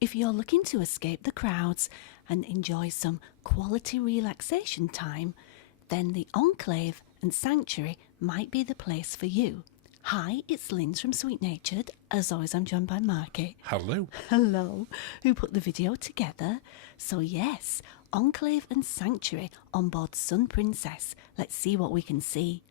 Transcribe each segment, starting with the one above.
If you're looking to escape the crowds and enjoy some quality relaxation time, then the Enclave and Sanctuary might be the place for you. Hi, it's Linz from Sweet Natured. As always, I'm joined by Marky. Hello. Hello, who put the video together. So yes, Enclave and Sanctuary on board Sun Princess. Let's see what we can see.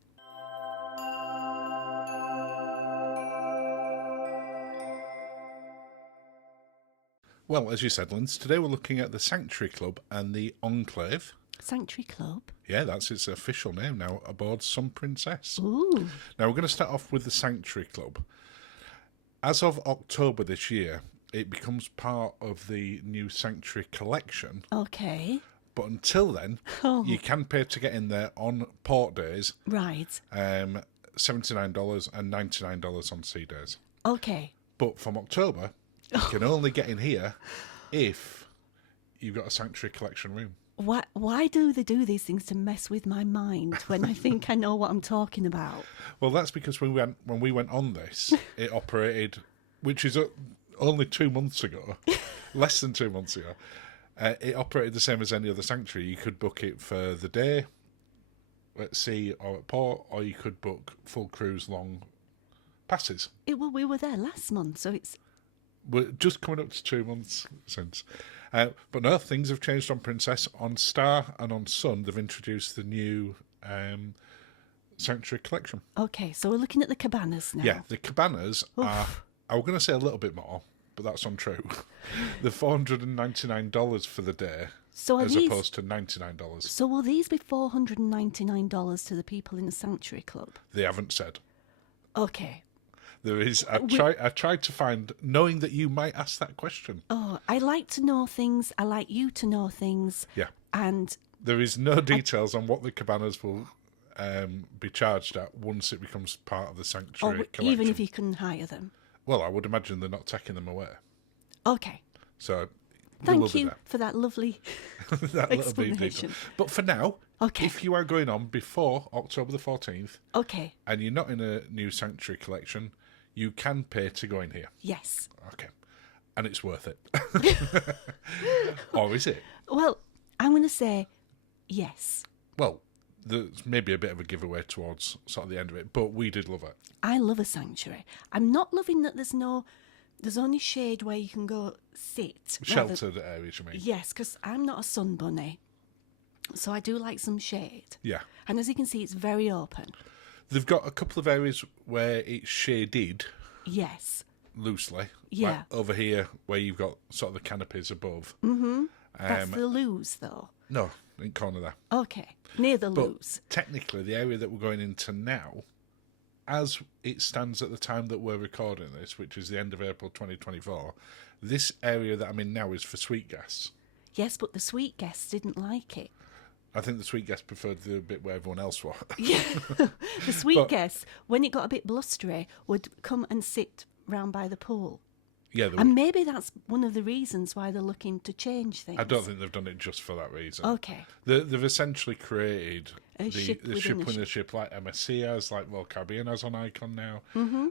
Well, as you said, Linz, today we're looking at the Sanctuary Club and the Enclave. Sanctuary Club? Yeah, that's its official name now, aboard Sun Princess. Ooh. Now, we're going to start off with the Sanctuary Club. As of October this year, it becomes part of the new Sanctuary collection. Okay. But until then, you can pay to get in there on port days. Right. $79 and $99 on sea days. Okay. But from October, you can only get in here if you've got a Sanctuary collection room. Why do they do these things to mess with my mind when I think I know what I'm talking about? Well, that's because when we went on this, it operated, which is only 2 months ago, less than 2 months ago. It operated the same as any other sanctuary. You could book it for the day at sea or at port, or you could book full cruise long passes. Well, we were there last month, so it's... We're just coming up to 2 months since. But no, things have changed on Princess. On Star and on Sun, they've introduced the new Sanctuary collection. Okay, so we're looking at the cabanas now. Yeah, the cabanas are, I was going to say a little bit more, but that's untrue. They're $499 for the day, opposed to $99. So will these be $499 to the people in the Sanctuary Club? They haven't said. Okay. There is. I tried to find, knowing that you might ask that question. Oh, I like to know things. I like you to know things. Yeah. And there is no details on what the cabanas will be charged at once it becomes part of the Sanctuary collection. Even if you can hire them. Well, I would imagine they're not taking them away. Okay. So thank you for that lovely that explanation. But for now, if you are going on before October the 14th, and you're not in a new Sanctuary collection, you can pay to go in here. Yes. Okay. And it's worth it. Or is it? Well, I'm going to say yes. Well, there's maybe a bit of a giveaway towards sort of the end of it, but we did love it. I love a sanctuary. I'm not loving that there's only shade where you can go sit. Sheltered areas, you mean? Yes, because I'm not a sun bunny. So I do like some shade. Yeah. And as you can see, it's very open. They've got a couple of areas where it's shaded. Yes. Loosely. Yeah. Like over here, where you've got sort of the canopies above. Mm-hmm. That's the loos, though. No, in the corner there. Okay. Near the but loos. Technically, the area that we're going into now, as it stands at the time that we're recording this, which is the end of April 2024, this area that I'm in now is for sweet guests. Yes, but the sweet guests didn't like it. I think the sweet guests preferred the bit where everyone else was. Yeah. The sweet guests, when it got a bit blustery, would come and sit round by the pool. Yeah, and maybe that's one of the reasons why they're looking to change things. I don't think they've done it just for that reason. Okay. They've essentially created the ship within a a ship, like MSC has, like Royal Caribbean has on Icon now,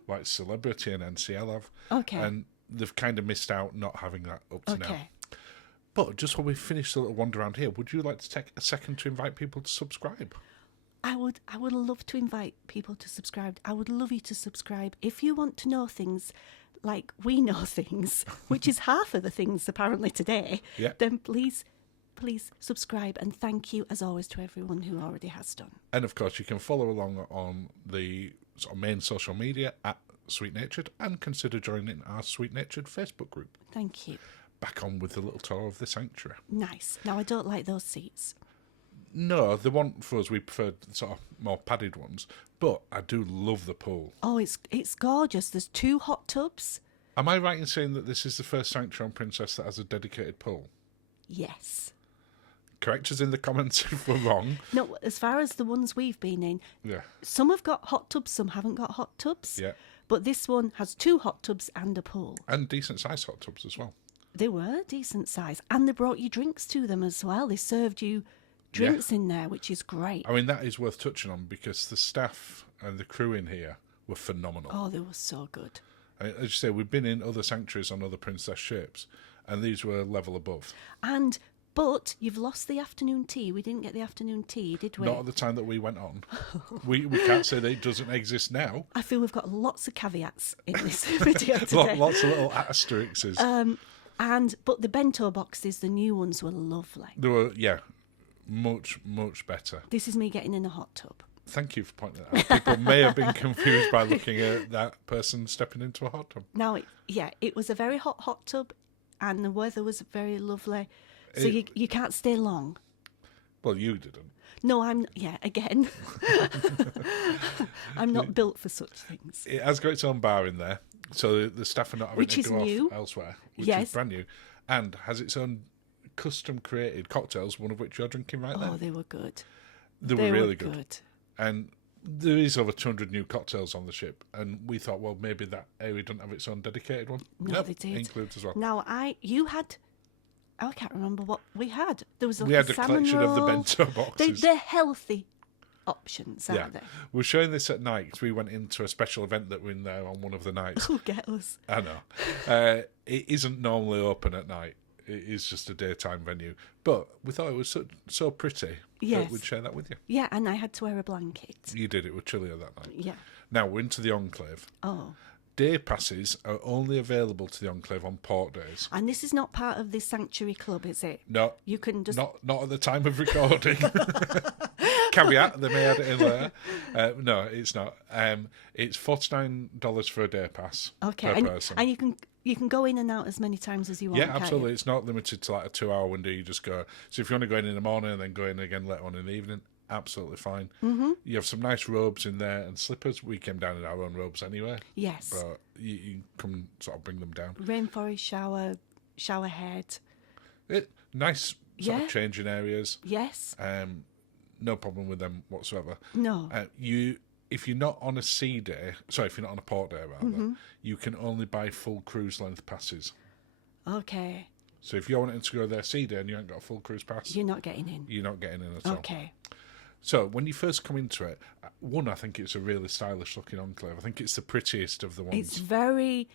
like Celebrity and NCL have. Okay. And they've kind of missed out not having that up to now. But just while we finish the little wander around here, would you like to take a second to invite people to subscribe? I would love to invite people to subscribe. I would love you to subscribe. If you want to know things like we know things, which is half of the things apparently today, then please subscribe. And thank you, as always, to everyone who already has done. And, of course, you can follow along on the sort of main social media at Sweet Natured and consider joining our Sweet Natured Facebook group. Thank you. Back on with the little tour of the sanctuary. Nice. Now, I don't like those seats. No, the one for us, we preferred sort of more padded ones. But I do love the pool. Oh, it's gorgeous. There's 2 hot tubs. Am I right in saying that this is the first sanctuary on Princess that has a dedicated pool? Yes. Correct us in the comments if we're wrong. No, as far as the ones we've been in, some have got hot tubs, some haven't got hot tubs. Yeah. But this one has 2 hot tubs and a pool. And decent sized hot tubs as well. They were decent size. And they brought you drinks to them as well. They served you drinks in there, which is great. I mean, that is worth touching on because the staff and the crew in here were phenomenal. Oh, they were so good. As you say, we've been in other sanctuaries on other Princess ships, And these were level above. But you've lost the afternoon tea. We didn't get the afternoon tea, did we? Not at the time that we went on. we can't say that it doesn't exist now. I feel we've got lots of caveats in this video today. Lots of little asterisks. But the bento boxes, the new ones, were lovely. They were, much, much better. This is me getting in a hot tub. Thank you for pointing that out. People may have been confused by looking at that person stepping into a hot tub. Now, it was a very hot tub, and the weather was very lovely. So you can't stay long. Well, you didn't. No, again. I'm not built for such things. It has got its own bar in there, so the staff are not having to go off elsewhere, which is brand new, and has its own custom-created cocktails, one of which you're drinking right now. Oh, they were good. They were really good. And there is over 200 new cocktails on the ship, and we thought, well, maybe that area doesn't have its own dedicated one. No, they did. Includes as well. Now, I can't remember what we had. There was we had a collection of the bento boxes. They're healthy options, aren't they? We're showing this at night because we went into a special event that we're in there on one of the nights. Oh, get us. I know. It isn't normally open at night. It is just a daytime venue. But we thought it was so pretty that we'd share that with you. Yeah, and I had to wear a blanket. You did. It was chillier that night. Yeah. Now, we're into the Enclave. Oh. Day passes are only available to the Enclave on port days. And this is not part of the Sanctuary Club, is it? No. You can just... Not at the time of recording. Caveat, they may add it in later. No, it's not. It's $49 for a day pass per person. And you can go in and out as many times as you want. Yeah, absolutely. It's not limited to like a 2-hour window. You just go. So if you want to go in the morning and then go in again later on in the evening, absolutely fine. Mm-hmm. You have some nice robes in there and slippers. We came down in our own robes anyway. Yes. But you can sort of bring them down. Rainforest shower head. Nice sort of changing areas. Yes. No problem with them whatsoever. No. If you're not on a sea day, sorry, if you're not on a port day rather, you can only buy full cruise length passes. Okay. So if you're wanting to go there sea day and you haven't got a full cruise pass, you're not getting in. You're not getting in at all. Okay. So when you first come into it, I think it's a really stylish looking Enclave. I think it's the prettiest of the ones. It's very,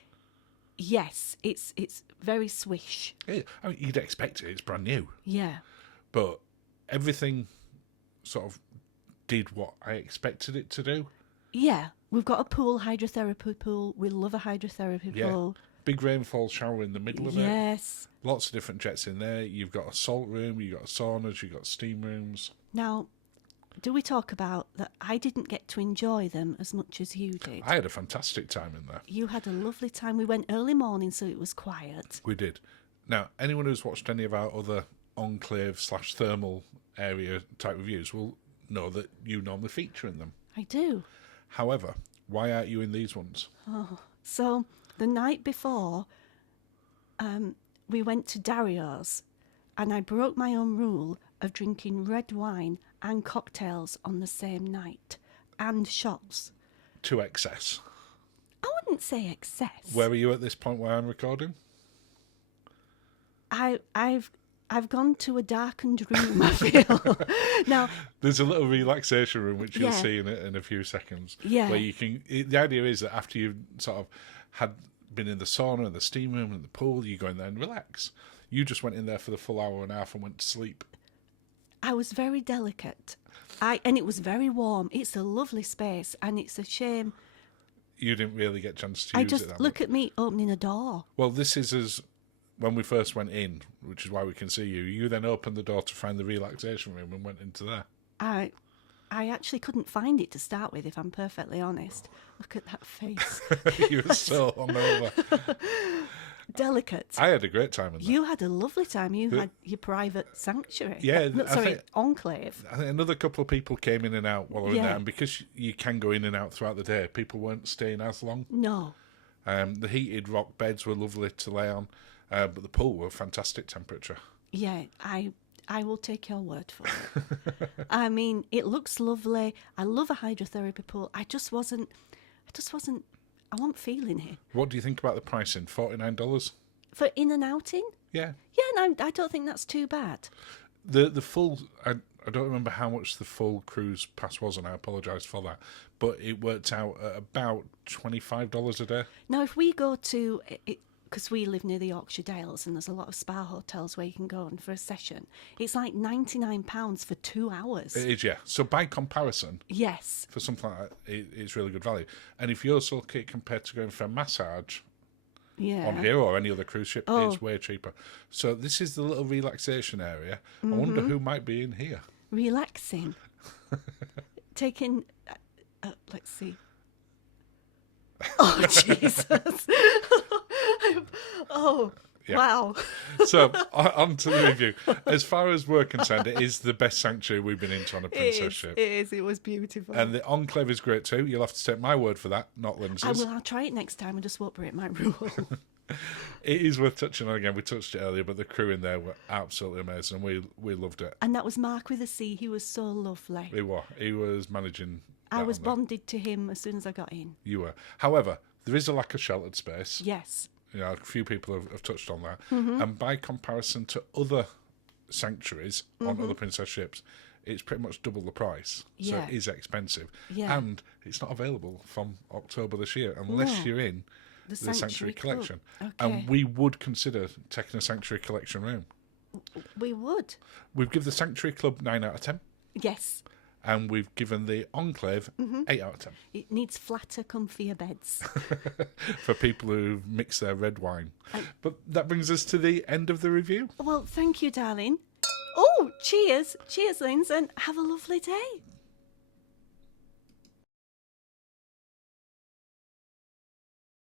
it's very swish. I mean, you'd expect it. It's brand new. Yeah. But everything sort of did what I expected it to do. Yeah. We've got a pool, hydrotherapy pool. We love a hydrotherapy pool. Big rainfall shower in the middle of it. Yes. Lots of different jets in there. You've got a salt room, you've got saunas, you've got steam rooms. Now, do we talk about that? I didn't get to enjoy them as much as you did. I had a fantastic time in there. You had a lovely time. We went early morning, so it was quiet. We did. Now, anyone who's watched any of our other Enclave/thermal area type reviews will know that you normally feature in them. I do. However, why aren't you in these ones? Oh, so the night before, we went to Dario's, and I broke my own rule of drinking red wine and cocktails on the same night, and shots. To excess. I wouldn't say excess. Where were you at this point where I'm recording? I've gone to a darkened room, I feel. Now, there's a little relaxation room which you'll see in a few seconds. Yeah. Where you can. The idea is that after you've sort of had been in the sauna and the steam room and the pool, you go in there and relax. You just went in there for the full hour and a half and went to sleep. I was very delicate. And it was very warm. It's a lovely space, and it's a shame you didn't really get a chance to use it. Just look at me opening a door. Well, this is as when we first went in, which is why we can see you. You then opened the door to find the relaxation room and went into there. I actually couldn't find it to start with, if I'm perfectly honest. Look at that face. You were so hungover. Delicate. I had a great time in there. You had a lovely time. You had your private sanctuary. Yeah. Enclave. I think another couple of people came in and out while we were in there, and because you can go in and out throughout the day, people weren't staying as long. No. The heated rock beds were lovely to lay on, but the pool were fantastic temperature. Yeah, I will take your word for it. I mean, it looks lovely. I love a hydrotherapy pool. I wasn't feeling it. What do you think about the pricing? $49 for in and outing? Yeah. Yeah, no, I don't think that's too bad. The full. I don't remember how much the full cruise pass was, and I apologise for that. But it worked out at about $25 a day. Now, if we go to, because we live near the Yorkshire Dales and there's a lot of spa hotels where you can go and for a session. It's like £99 for 2 hours. It is, yeah. So by comparison, Yes. for something like that, it's really good value. And if you also look at it compared to going for a massage on here or any other cruise ship, it's way cheaper. So this is the little relaxation area. I wonder who might be in here. Relaxing. Taking, let's see. Oh, Jesus. Yeah. Wow. So, on to the review. As far as we're concerned, it is the best sanctuary we've been into on a princess ship. It is. It was beautiful. And the Enclave is great too. You'll have to take my word for that, not Lindsay's. I'll try it next time. I just won't break my rule. It is worth touching on again. We touched it earlier, but the crew in there were absolutely amazing. We loved it. And that was Mark with a C. He was so lovely. He was managing. I was bonded to him as soon as I got in. You were. However, there is a lack of sheltered space. Yes. You know, a few people have touched on that. And by comparison to other sanctuaries on other princess ships, it's pretty much double the price. So it is expensive. Yeah. And it's not available from October this year unless you're in the Sanctuary Collection. Okay. And we would consider taking a Sanctuary Collection room. We would. We've given the Sanctuary Club 9 out of 10. Yes. And we've given the Enclave 8 out of 10. It needs flatter, comfier beds. For people who mix their red wine. But that brings us to the end of the review. Well, thank you, darling. Oh, cheers. Cheers, Linz, and have a lovely day.